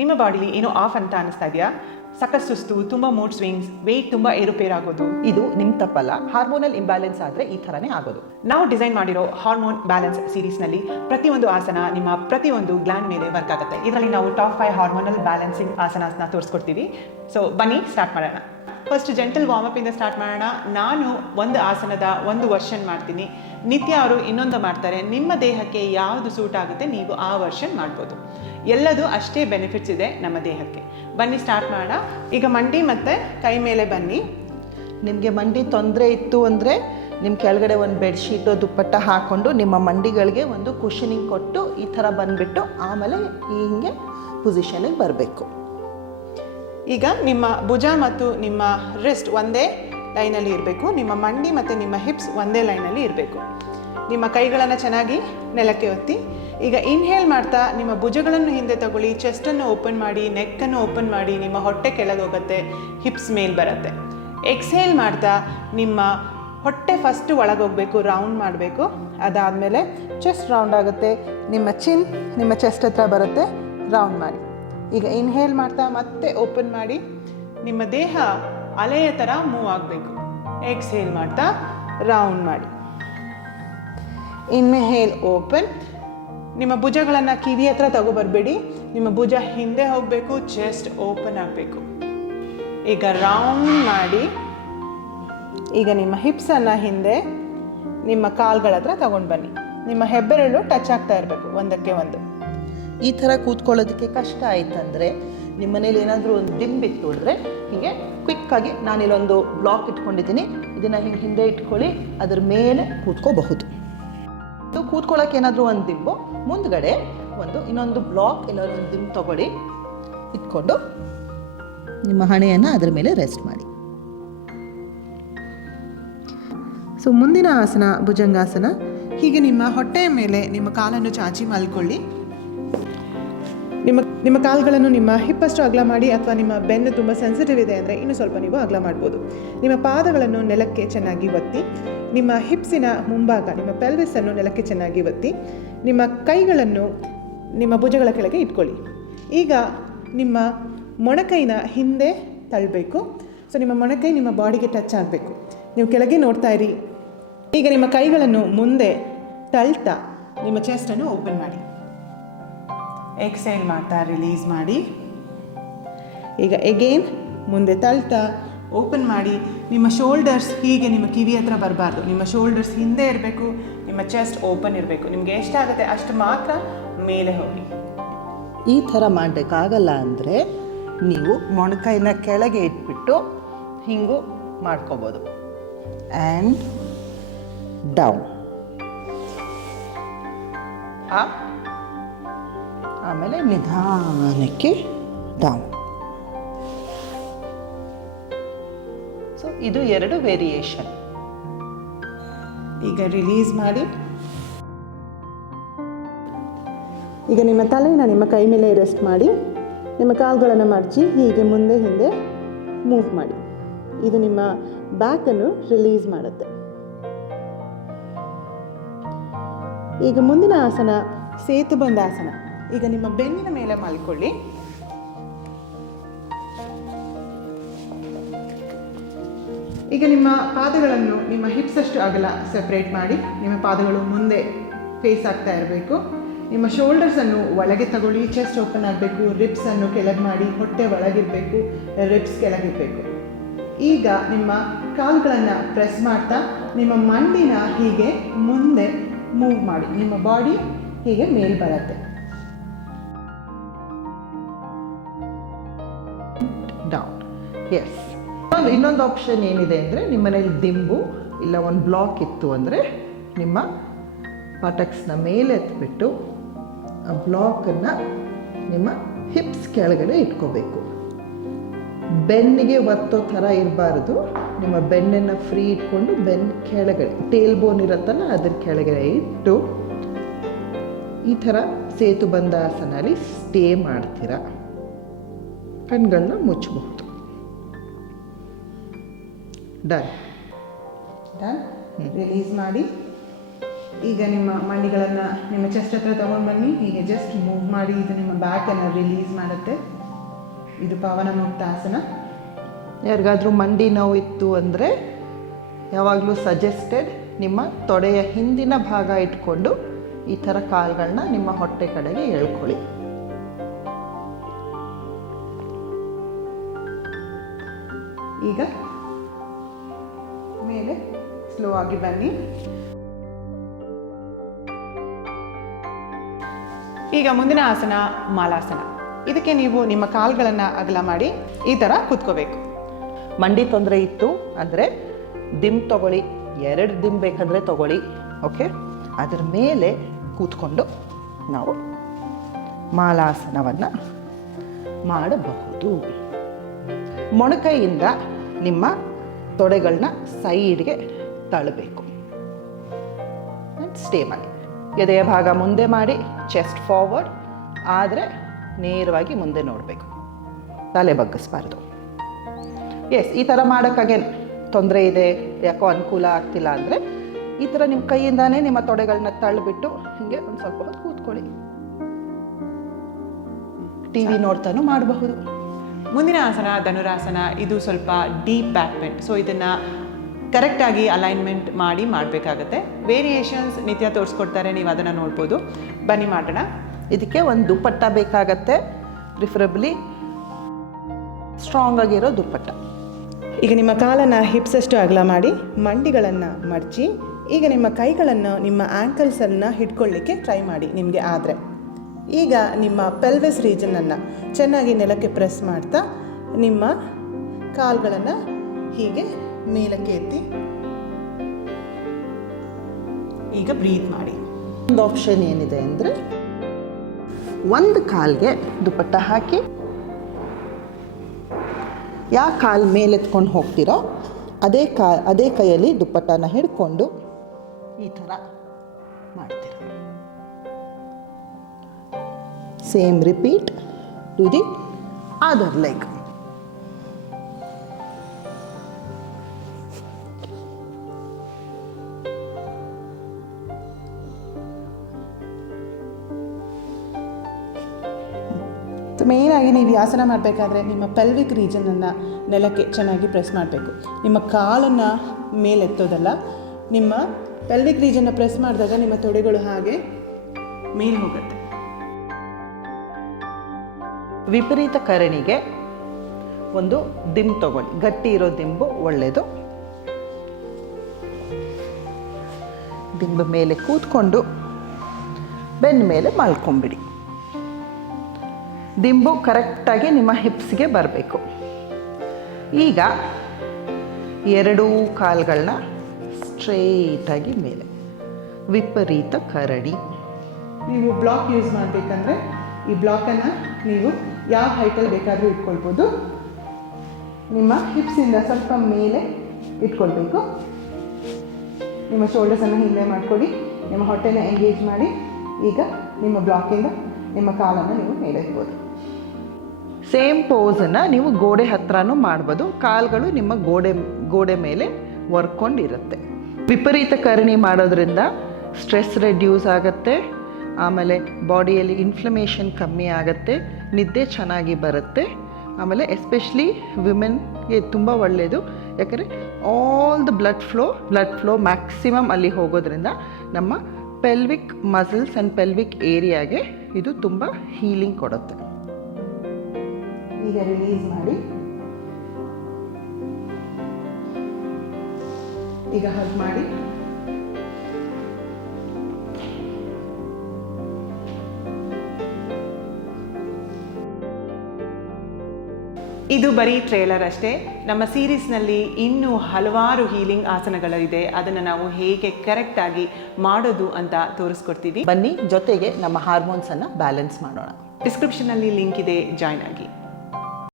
ನಿಮ್ಮ ಬಾಡಿಲಿ ಏನೋ ಆಫ್ ಅಂತ ಅನಿಸ್ತಾ ಇದೆಯಾ? ಸಖತ್ ಸುಸ್ತು, ತುಂಬ ಮೂಡ್ ಸ್ವಿಂಗ್ಸ್, ವೆಯ್ಟ್ ತುಂಬ ಏರುಪೇರಾಗೋದು, ಇದು ನಿಮ್ಮ ತಪ್ಪಲ್ಲ. ಹಾರ್ಮೋನಲ್ ಇಂಬ್ಯಾಲೆನ್ಸ್ ಆದರೆ ಈ ಥರನೇ ಆಗೋದು. ನಾವು ಡಿಸೈನ್ ಮಾಡಿರೋ ಹಾರ್ಮೋನ್ ಬ್ಯಾಲೆನ್ಸ್ ಸೀರೀಸ್ನಲ್ಲಿ ಪ್ರತಿಯೊಂದು ಆಸನ ನಿಮ್ಮ ಪ್ರತಿಯೊಂದು ಗ್ಲ್ಯಾಂಡ್ ಮೇಲೆ ವರ್ಕ್ ಆಗುತ್ತೆ. ಇದರಲ್ಲಿ ನಾವು ಟಾಪ್ 5 ಹಾರ್ಮೋನಲ್ ಬ್ಯಾಲೆನ್ಸಿಂಗ್ ಆಸನನ ತೋರಿಸ್ಕೊಡ್ತೀವಿ. ಸೊ ಬನ್ನಿ ಸ್ಟಾರ್ಟ್ ಮಾಡೋಣ. ಫಸ್ಟ್ ಜೆಂಟಲ್ ವಾರ್ಮಪ್ ಇಂದ ಸ್ಟಾರ್ಟ್ ಮಾಡೋಣ. ನಾನು ಒಂದು ಆಸನದ ಒಂದು ವರ್ಷನ್ ಮಾಡ್ತೀನಿ, ನಿತ್ಯ ಅವರು ಇನ್ನೊಂದು ಮಾಡ್ತಾರೆ. ನಿಮ್ಮ ದೇಹಕ್ಕೆ ಯಾವುದು ಸೂಟ್ ಆಗುತ್ತೆ ನೀವು ಆ ವರ್ಷನ್ ಮಾಡ್ಬೋದು. ಎಲ್ಲದೂ ಅಷ್ಟೇ ಬೆನಿಫಿಟ್ಸ್ ಇದೆ ನಮ್ಮ ದೇಹಕ್ಕೆ. ಬನ್ನಿ ಸ್ಟಾರ್ಟ್ ಮಾಡೋಣ. ಈಗ ಮಂಡಿ ಮತ್ತು ಕೈ ಮೇಲೆ ಬನ್ನಿ. ನಿಮಗೆ ಮಂಡಿ ತೊಂದರೆ ಇತ್ತು ಅಂದರೆ ನಿಮ್ಮ ಕೆಳಗಡೆ ಒಂದು ಬೆಡ್ಶೀಟು ದುಪ್ಪಟ್ಟ ಹಾಕ್ಕೊಂಡು ನಿಮ್ಮ ಮಂಡಿಗಳಿಗೆ ಒಂದು ಕುಷನಿಂಗ್ ಕೊಟ್ಟು ಈ ಥರ ಬಂದುಬಿಟ್ಟು ಆಮೇಲೆ ಹಿಂಗೆ ಪೊಸಿಷನಿಗೆ ಬರಬೇಕು. ಈಗ ನಿಮ್ಮ ಭುಜ ಮತ್ತು ನಿಮ್ಮ ರಿಸ್ಟ್ ಒಂದೇ ಲೈನಲ್ಲಿ ಇರಬೇಕು. ನಿಮ್ಮ ಮಂಡಿ ಮತ್ತು ನಿಮ್ಮ ಹಿಪ್ಸ್ ಒಂದೇ ಲೈನಲ್ಲಿ ಇರಬೇಕು. ನಿಮ್ಮ ಕೈಗಳನ್ನು ಚೆನ್ನಾಗಿ ನೆಲಕ್ಕೆ ಒತ್ತಿ. ಈಗ ಇನ್ಹೇಲ್ ಮಾಡ್ತಾ ನಿಮ್ಮ ಭುಜಗಳನ್ನು ಹಿಂದೆ ತಗೊಳ್ಳಿ, ಚೆಸ್ಟನ್ನು ಓಪನ್ ಮಾಡಿ, ನೆಕ್ಕನ್ನು ಓಪನ್ ಮಾಡಿ, ನಿಮ್ಮ ಹೊಟ್ಟೆ ಕೆಳಗೆ ಹೋಗುತ್ತೆ, ಹಿಪ್ಸ್ ಮೇಲೆ ಬರುತ್ತೆ. ಎಕ್ಸ್ಹೇಲ್ ಮಾಡ್ತಾ ನಿಮ್ಮ ಹೊಟ್ಟೆ ಫಸ್ಟು ಒಳಗೆ ಹೋಗಬೇಕು, ರೌಂಡ್ ಮಾಡಬೇಕು. ಅದಾದಮೇಲೆ ಚೆಸ್ಟ್ ರೌಂಡ್ ಆಗುತ್ತೆ, ನಿಮ್ಮ ಚಿನ್ ನಿಮ್ಮ ಚೆಸ್ಟ್ ಹತ್ರ ಬರುತ್ತೆ, ರೌಂಡ್ ಮಾಡಿ. ಈಗ ಇನ್ಹೇಲ್ ಮಾಡ್ತಾ ಮತ್ತೆ ಓಪನ್ ಮಾಡಿ, ನಿಮ್ಮ ದೇಹ ಅಲೆಯ ಥರ ಮೂವ್ ಆಗಬೇಕು. ಎಕ್ಸ್ಹೇಲ್ ಮಾಡ್ತಾ ರೌಂಡ್ ಮಾಡಿ. Inhale open. ನಿಮ್ಮ ಭುಜಗಳನ್ನು ಕಿವಿ ಹತ್ರ ತಗೊಬರ್ಬೇಡಿ, ನಿಮ್ಮ ಭುಜ ಹಿಂದೆ ಹೋಗಬೇಕು, ಚೆಸ್ಟ್ ಓಪನ್ ಆಗಬೇಕು. ಈಗ ರೌಂಡ್ ಮಾಡಿ. ಈಗ ನಿಮ್ಮ ಹಿಪ್ಸನ್ನು ಹಿಂದೆ ನಿಮ್ಮ ಕಾಲ್ಗಳ ಹತ್ರ ತಗೊಂಡು ಬನ್ನಿ. ನಿಮ್ಮ ಹೆಬ್ಬೆರಳು ಟಚ್ ಆಗ್ತಾ ಇರಬೇಕು ಒಂದಕ್ಕೆ ಒಂದು. ಈ ಥರ ಕೂತ್ಕೊಳ್ಳೋದಕ್ಕೆ ಕಷ್ಟ ಆಯ್ತಂದರೆ ನಿಮ್ಮ ಮನೇಲಿ ಏನಾದರೂ ಒಂದು ದಿಂಬಿತ್ತು ನೋಡಿದ್ರೆ ಹೀಗೆ ಕ್ವಿಕ್ಕಾಗಿ ನಾನಿಲ್ಲೊಂದು ಬ್ಲಾಕ್ ಇಟ್ಕೊಂಡಿದ್ದೀನಿ, ಇದನ್ನು ಹಿಂಗೆ ಹಿಂದೆ ಇಟ್ಕೊಳ್ಳಿ, ಅದ್ರ ಮೇಲೆ ಕೂತ್ಕೋಬಹುದು. ಕೂತ್ಕೊಳ್ಳೋಕೆ ಏನಾದರೂ ಒಂದು ದಿಂಬು ಮುಂದ್ಗಡೆ ಇನ್ನೊಂದು ಬ್ಲಾಕ್ ಇಲ್ಲ ಒಂದು ದಿಂಬು ತಗೊಳ್ಳಿ, ಇಟ್ಕೊಂಡು ನಿಮ್ಮ ಹಣೆಯನ್ನು ಅದರ ಮೇಲೆ ರೆಸ್ಟ್ ಮಾಡಿ. ಸೊ ಮುಂದಿನ ಆಸನ ಭುಜಂಗಾಸನ. ಹೀಗೆ ನಿಮ್ಮ ಹೊಟ್ಟೆಯ ಮೇಲೆ ನಿಮ್ಮ ಕಾಲನ್ನು ಚಾಚಿ ಮಲ್ಕೊಳ್ಳಿ. ನಿಮ್ಮ ಕಾಲುಗಳನ್ನು ನಿಮ್ಮ ಹಿಪ್ಪಷ್ಟು ಅಗಲ ಮಾಡಿ, ಅಥವಾ ನಿಮ್ಮ ಬೆನ್ನು ತುಂಬ ಸೆನ್ಸಿಟಿವ್ ಇದೆ ಅಂದರೆ ಇನ್ನೂ ಸ್ವಲ್ಪ ನೀವು ಅಗಲ ಮಾಡ್ಬೋದು. ನಿಮ್ಮ ಪಾದಗಳನ್ನು ನೆಲಕ್ಕೆ ಚೆನ್ನಾಗಿ ಒತ್ತಿ, ನಿಮ್ಮ ಹಿಪ್ಸಿನ ಮುಂಭಾಗ ನಿಮ್ಮ ಪೆಲ್ವಿಸನ್ನು ನೆಲಕ್ಕೆ ಚೆನ್ನಾಗಿ ಒತ್ತಿ, ನಿಮ್ಮ ಕೈಗಳನ್ನು ನಿಮ್ಮ ಭುಜಗಳ ಕೆಳಗೆ ಇಟ್ಕೊಳ್ಳಿ. ಈಗ ನಿಮ್ಮ ಮೊಣಕೈನ ಹಿಂದೆ ತಳ್ಳಬೇಕು. ಸೊ ನಿಮ್ಮ ಮೊಣಕೈ ನಿಮ್ಮ ಬಾಡಿಗೆ ಟಚ್ ಆಗಬೇಕು. ನೀವು ಕೆಳಗೆ ನೋಡ್ತಾ ಇರಿ. ಈಗ ನಿಮ್ಮ ಕೈಗಳನ್ನು ಮುಂದೆ ತಳ್ತಾ ನಿಮ್ಮ ಚೆಸ್ಟನ್ನು ಓಪನ್ ಮಾಡಿ. ಎಕ್ಸೇಲ್ ಮಾಡ್ತಾ ರಿಲೀಸ್ ಮಾಡಿ. ಈಗ ಎಗೇನ್ ಮುಂದೆ ತಳ್ತಾ ಓಪನ್ ಮಾಡಿ. ನಿಮ್ಮ ಶೋಲ್ಡರ್ಸ್ ಹೀಗೆ ನಿಮ್ಮ ಕಿವಿ ಹತ್ರ ಬರಬಾರ್ದು, ನಿಮ್ಮ ಶೋಲ್ಡರ್ಸ್ ಹಿಂದೆ ಇರಬೇಕು, ನಿಮ್ಮ ಚೆಸ್ಟ್ ಓಪನ್ ಇರಬೇಕು. ನಿಮಗೆ ಎಷ್ಟಾಗುತ್ತೆ ಅಷ್ಟು ಮಾತ್ರ ಮೇಲೆ ಹೋಗಿ. ಈ ಥರ ಮಾಡಬೇಕಾಗಲ್ಲ ಅಂದರೆ ನೀವು ಮೊಣಕೈನ ಕೆಳಗೆ ಇಟ್ಬಿಟ್ಟು ಹಿಂಗೂ ಮಾಡ್ಕೋಬೋದು. ಆ್ಯಂಡ್ ಡೌನ್, ಅಪ್, ಆಮೇಲೆ ನಿಧಾನಕ್ಕೆ ಡೌನ್. ಸೊ ಇದು 2 ವೇರಿಯೇಷನ್. ಈಗ ರಿಲೀಸ್ ಮಾಡಿ. ಈಗ ನಿಮ್ಮ ತಲೆನ ನಿಮ್ಮ ಕೈ ಮೇಲೆ ರೆಸ್ಟ್ ಮಾಡಿ, ನಿಮ್ಮ ಕಾಲುಗಳನ್ನು ಮಡಚಿ ಹೀಗೆ ಮುಂದೆ ಹಿಂದೆ ಮೂವ್ ಮಾಡಿ. ಇದು ನಿಮ್ಮ ಬ್ಯಾಕನ್ನು ರಿಲೀಸ್ ಮಾಡುತ್ತೆ. ಈಗ ಮುಂದಿನ ಆಸನ ಸೇತುಬಂಧಾಸನ. ಈಗ ನಿಮ್ಮ ಬೆನ್ನಿನ ಮೇಲೆ ಮಲ್ಕೊಳ್ಳಿ. ಈಗ ನಿಮ್ಮ ಪಾದಗಳನ್ನು ನಿಮ್ಮ ಹಿಪ್ಸ್ ಅಷ್ಟು ಅಗಲ ಸೆಪ್ರೇಟ್ ಮಾಡಿ, ನಿಮ್ಮ ಪಾದಗಳು ಮುಂದೆ ಫೇಸ್ ಆಗ್ತಾ ಇರಬೇಕು. ನಿಮ್ಮ ಶೋಲ್ಡರ್ಸನ್ನು ಒಳಗೆ ತಗೊಳ್ಳಿ, ಚೆಸ್ಟ್ ಓಪನ್ ಆಗಬೇಕು, ರಿಬ್ಸನ್ನು ಕೆಳಗೆ ಮಾಡಿ, ಹೊಟ್ಟೆ ಒಳಗಿರಬೇಕು, ರಿಬ್ಸ್ ಕೆಳಗಿರಬೇಕು. ಈಗ ನಿಮ್ಮ ಕಾಲುಗಳನ್ನು ಪ್ರೆಸ್ ಮಾಡ್ತಾ ನಿಮ್ಮ ಮಂಡಿನ ಹೀಗೆ ಮುಂದೆ ಮೂವ್ ಮಾಡಿ, ನಿಮ್ಮ ಬಾಡಿ ಹೀಗೆ ಮೇಲ್ ಬರುತ್ತೆ. ಡೌನ್. ಎಸ್. ಇನ್ನೊಂದು ಆಪ್ಷನ್ ಏನಿದೆ ಅಂದರೆ ನಿಮ್ಮ ಮನೇಲಿ ದಿಂಬು ಇಲ್ಲ ಒಂದು ಬ್ಲಾಕ್ ಇತ್ತು ಅಂದರೆ ನಿಮ್ಮ ಬಟಕ್ಸ್ನ ಮೇಲೆ ಎತ್ಬಿಟ್ಟು ಆ ಬ್ಲಾಕನ್ನು ನಿಮ್ಮ ಹಿಪ್ಸ್ ಕೆಳಗಡೆ ಇಟ್ಕೋಬೇಕು. ಬೆನ್ನಿಗೆ ಒತ್ತೋ ಥರ ಇರಬಾರ್ದು. ನಿಮ್ಮ ಬೆನ್ನನ್ನು ಫ್ರೀ ಇಟ್ಕೊಂಡು ಬೆನ್ನು ಕೆಳಗಡೆ ಟೇಲ್ ಬೋನ್ ಇರುತ್ತಲ್ಲ ಅದ್ರ ಕೆಳಗಡೆ ಇಟ್ಟು ಈ ಥರ ಸೇತುಬಂಧಾಸನಲ್ಲಿ ಸ್ಟೇ ಮಾಡ್ತೀರಾ. ಕಣ್ಗಳನ್ನ ಮುಚ್ಚಬಹುದು. ಡನ್. ರಿಲೀಸ್ ಮಾಡಿ. ಈಗ ನಿಮ್ಮ ಮಂಡಿಗಳನ್ನು ನಿಮ್ಮ ಚೆಸ್ಟ್ ಹತ್ರ ತೊಗೊಂಡು ಬನ್ನಿ. ಹೀಗೆ ಜಸ್ಟ್ ಮೂವ್ ಮಾಡಿ, ಇದು ನಿಮ್ಮ ಬ್ಯಾಕನ್ನು ರಿಲೀಸ್ ಮಾಡುತ್ತೆ. ಇದು ಪವನ ಮುಕ್ತಾಸನ. ಯಾರಿಗಾದ್ರೂ ಮಂಡಿ ನೋವು ಇತ್ತು ಅಂದರೆ ಯಾವಾಗಲೂ ಸಜೆಸ್ಟೆಡ್ ನಿಮ್ಮ ತೊಡೆಯ ಹಿಂದಿನ ಭಾಗ ಇಟ್ಕೊಂಡು ಈ ಥರ ಕಾಲುಗಳನ್ನ ನಿಮ್ಮ ಹೊಟ್ಟೆ ಕಡೆಗೆ ಎಳ್ಕೊಳ್ಳಿ. ಈಗ ಮೇಲೆ ಸ್ಲೋ ಆಗಿ ಬನ್ನಿ. ಈಗ ಮುಂದಿನ ಆಸನ ಮಾಲಾಸನ. ಇದಕ್ಕೆ ನೀವು ನಿಮ್ಮ ಕಾಲುಗಳನ್ನು ಅಗಲ ಮಾಡಿ ಈ ಥರ ಕೂತ್ಕೋಬೇಕು. ಮಂಡಿ ತೊಂದರೆ ಇತ್ತು ಅಂದರೆ ದಿಂಬು ತಗೊಳ್ಳಿ, 2 ದಿಂಬು ಬೇಕಂದರೆ ತಗೊಳ್ಳಿ. ಓಕೆ, ಅದರ ಮೇಲೆ ಕೂತ್ಕೊಂಡು ನಾವು ಮಾಲಾಸನವನ್ನು ಮಾಡಬಹುದು. ಮೊಣಕೈಯಿಂದ ನಿಮ್ಮ ತೊಡೆಗಳನ್ನ ಸೈಡ್ಗೆ ತಳ್ಳಬೇಕು. ಸ್ಟೇ ಮಾಡಿ. ಎದೆಯ ಭಾಗ ಮುಂದೆ ಮಾಡಿ, ಚೆಸ್ಟ್ ಫಾರ್ವರ್ಡ್, ಆದರೆ ನೇರವಾಗಿ ಮುಂದೆ ನೋಡಬೇಕು, ತಲೆ ಬಗ್ಗಿಸ್ಬಾರ್ದು. ಎಸ್, ಈ ಥರ ಮಾಡೋಕ್ಕಾಗೆ ತೊಂದರೆ ಇದೆ, ಯಾಕೋ ಅನುಕೂಲ ಆಗ್ತಿಲ್ಲ ಅಂದರೆ ಈ ಥರ ನಿಮ್ಮ ಕೈಯಿಂದಾನೇ ನಿಮ್ಮ ತೊಡೆಗಳನ್ನ ತಳ್ಳಿಬಿಟ್ಟು ಹೀಗೆ ಒಂದು ಸ್ವಲ್ಪ ಹೊತ್ತು ಕೂತ್ಕೊಳ್ಳಿ. ಟಿ ವಿ ನೋಡ್ತಾನೂ ಮಾಡಬಹುದು. ಮುಂದಿನ ಆಸನ ಧನುರಾಸನ. ಇದು ಸ್ವಲ್ಪ ಡೀಪ್ ಬ್ಯಾಕ್ ಬೆಂಡ್. ಸೊ ಇದನ್ನು ಕರೆಕ್ಟಾಗಿ ಅಲೈನ್ಮೆಂಟ್ ಮಾಡಿ ಮಾಡಬೇಕಾಗತ್ತೆ. ವೇರಿಯೇಷನ್ಸ್ ನಿತ್ಯ ತೋರಿಸ್ಕೊಡ್ತಾರೆ, ನೀವು ಅದನ್ನು ನೋಡ್ಬೋದು. ಬನ್ನಿ ಮಾಡೋಣ. ಇದಕ್ಕೆ ಒಂದು ದುಪ್ಪಟ್ಟ ಬೇಕಾಗತ್ತೆ, ಪ್ರಿಫರಬ್ಲಿ ಸ್ಟ್ರಾಂಗ್ ಆಗಿರೋ ದುಪ್ಪಟ್ಟ. ಈಗ ನಿಮ್ಮ ಕಾಲನ್ನು ಹಿಪ್ಸಷ್ಟು ಅಗಲ ಮಾಡಿ, ಮಂಡಿಗಳನ್ನು ಮಡಚಿ, ಈಗ ನಿಮ್ಮ ಕೈಗಳನ್ನು ನಿಮ್ಮ ಆ್ಯಂಕಲ್ಸನ್ನು ಹಿಡ್ಕೊಳ್ಳಿಕ್ಕೆ ಟ್ರೈ ಮಾಡಿ ನಿಮಗೆ ಆದರೆ. ಈಗ ನಿಮ್ಮ ಪೆಲ್ವಿಸ್ ರೀಜನನ್ನು ಚೆನ್ನಾಗಿ ನೆಲಕ್ಕೆ ಪ್ರೆಸ್ ಮಾಡ್ತಾ ನಿಮ್ಮ ಕಾಲುಗಳನ್ನು ಹೀಗೆ ಮೇಲಕ್ಕೆ ಎತ್ತಿ ಈಗ ಬ್ರೀತ್ ಮಾಡಿ. ಒಂದು ಆಪ್ಷನ್ ಏನಿದೆ ಅಂದರೆ ಒಂದು ಕಾಲಿಗೆ ದುಪ್ಪಟ್ಟ ಹಾಕಿ, ಯಾವ ಕಾಲು ಮೇಲೆತ್ಕೊಂಡು ಹೋಗ್ತೀರೋ ಅದೇ ಕೈಯಲ್ಲಿ ದುಪ್ಪಟ್ಟನ ಹಿಡ್ಕೊಂಡು ಈ ಥರ ಮಾಡ್ತೀರ. Same repeat to the other leg. ಮೇಯ್ನಾಗಿ ನೀವು ಈ ಆಸನ ಮಾಡಬೇಕಾದ್ರೆ ನಿಮ್ಮ ಪೆಲ್ವಿಕ್ ರೀಜನನ್ನು ನೆಲಕ್ಕೆ ಚೆನ್ನಾಗಿ ಪ್ರೆಸ್ ಮಾಡಬೇಕು. ನಿಮ್ಮ ಕಾಲನ್ನು ಮೇಲೆತ್ತೋದಲ್ಲ, ನಿಮ್ಮ ಪೆಲ್ವಿಕ್ ರೀಜನ್ನ ಪ್ರೆಸ್ ಮಾಡಿದಾಗ ನಿಮ್ಮ ತೊಡೆಗಳು ಹಾಗೆ ಮೇಲೆ ಹೋಗುತ್ತೆ. ವಿಪರೀತ ಕರಣಿಗೆ ಒಂದು ದಿಂಬು ತಗೊಳ್ಳಿ, ಗಟ್ಟಿ ಇರೋ ದಿಂಬು ಒಳ್ಳೆಯದು. ದಿಂಬು ಮೇಲೆ ಕೂತ್ಕೊಂಡು ಬೆನ್ನ ಮೇಲೆ ಮಲ್ಕೊಂಬಿಡಿ. ದಿಂಬು ಕರೆಕ್ಟಾಗಿ ನಿಮ್ಮ ಹಿಪ್ಸ್ಗೆ ಬರಬೇಕು. ಈಗ 2 ಕಾಲುಗಳನ್ನ ಸ್ಟ್ರೈಟಾಗಿ ಮೇಲೆ, ವಿಪರೀತ ಕರಡಿ. ನೀವು ಬ್ಲಾಕ್ ಯೂಸ್ ಮಾಡಬೇಕಂದ್ರೆ ಈ ಬ್ಲಾಕನ್ನು ನೀವು ಯಾವ ಹೈಟಲ್ಲಿ ಬೇಕಾದರೂ ಇಟ್ಕೊಳ್ಬೋದು. ನಿಮ್ಮ ಹಿಪ್ಸಿಂದ ಸ್ವಲ್ಪ ಮೇಲೆ ಇಟ್ಕೊಳ್ಬೇಕು. ನಿಮ್ಮ ಶೋಲ್ಡರ್ಸನ್ನು ಹಿಂದೆ ಮಾಡಿಕೊಡಿ, ನಿಮ್ಮ ಹೊಟ್ಟೆನ ಎಂಗೇಜ್ ಮಾಡಿ. ಈಗ ನಿಮ್ಮ ಬ್ಲಾಕಿಂದ ನಿಮ್ಮ ಕಾಲನ್ನು ನೀವು ಮೇಲೆ ಇಡ್ಬೋದು. ಸೇಮ್ ಪೋಸನ್ನು ನೀವು ಗೋಡೆ ಹತ್ರನೂ ಮಾಡ್ಬೋದು. ಕಾಲುಗಳು ನಿಮ್ಮ ಗೋಡೆ ಮೇಲೆ ವರ್ಕೊಂಡಿರುತ್ತೆ. ವಿಪರೀತ ಕರಣಿ ಮಾಡೋದ್ರಿಂದ ಸ್ಟ್ರೆಸ್ ರೆಡ್ಯೂಸ್ ಆಗುತ್ತೆ, ಆಮೇಲೆ ಬಾಡಿಯಲ್ಲಿ ಇನ್ಫ್ಲಮೇಷನ್ ಕಮ್ಮಿ ಆಗುತ್ತೆ, ನಿದ್ದೆ ಚೆನ್ನಾಗಿ ಬರುತ್ತೆ. ಆಮೇಲೆ ಎಸ್ಪೆಷಲಿ ವಿಮೆನ್ಗೆ ತುಂಬ ಒಳ್ಳೆಯದು, ಯಾಕಂದರೆ all the blood flow maximum ಅಲ್ಲಿ ಹೋಗೋದ್ರಿಂದ ನಮ್ಮ ಪೆಲ್ವಿಕ್ ಮಸಲ್ಸ್ ಆ್ಯಂಡ್ ಪೆಲ್ವಿಕ್ ಏರಿಯಾಗೆ ಇದು ತುಂಬ ಹೀಲಿಂಗ್ ಕೊಡುತ್ತೆ. ಈಗ ರಿಲೀಸ್ ಮಾಡಿ. ಈಗ ಹಗ್ ಮಾಡಿ. ಇದು ಬರೀ ಟ್ರೇಲರ್ ಅಷ್ಟೇ. ನಮ್ಮ ಸೀರೀಸ್ನಲ್ಲಿ ಇನ್ನೂ ಹಲವಾರು ಹೀಲಿಂಗ್ ಆಸನಗಳಿದೆ. ಅದನ್ನು ನಾವು ಹೇಗೆ ಕರೆಕ್ಟಾಗಿ ಮಾಡೋದು ಅಂತ ತೋರಿಸ್ಕೊಡ್ತೀವಿ. ಬನ್ನಿ, ಜೊತೆಗೆ ನಮ್ಮ ಹಾರ್ಮೋನ್ಸನ್ನು ಬ್ಯಾಲೆನ್ಸ್ ಮಾಡೋಣ. ಡಿಸ್ಕ್ರಿಪ್ಷನಲ್ಲಿ ಲಿಂಕ್ ಇದೆ, ಜಾಯ್ನ್ ಆಗಿ.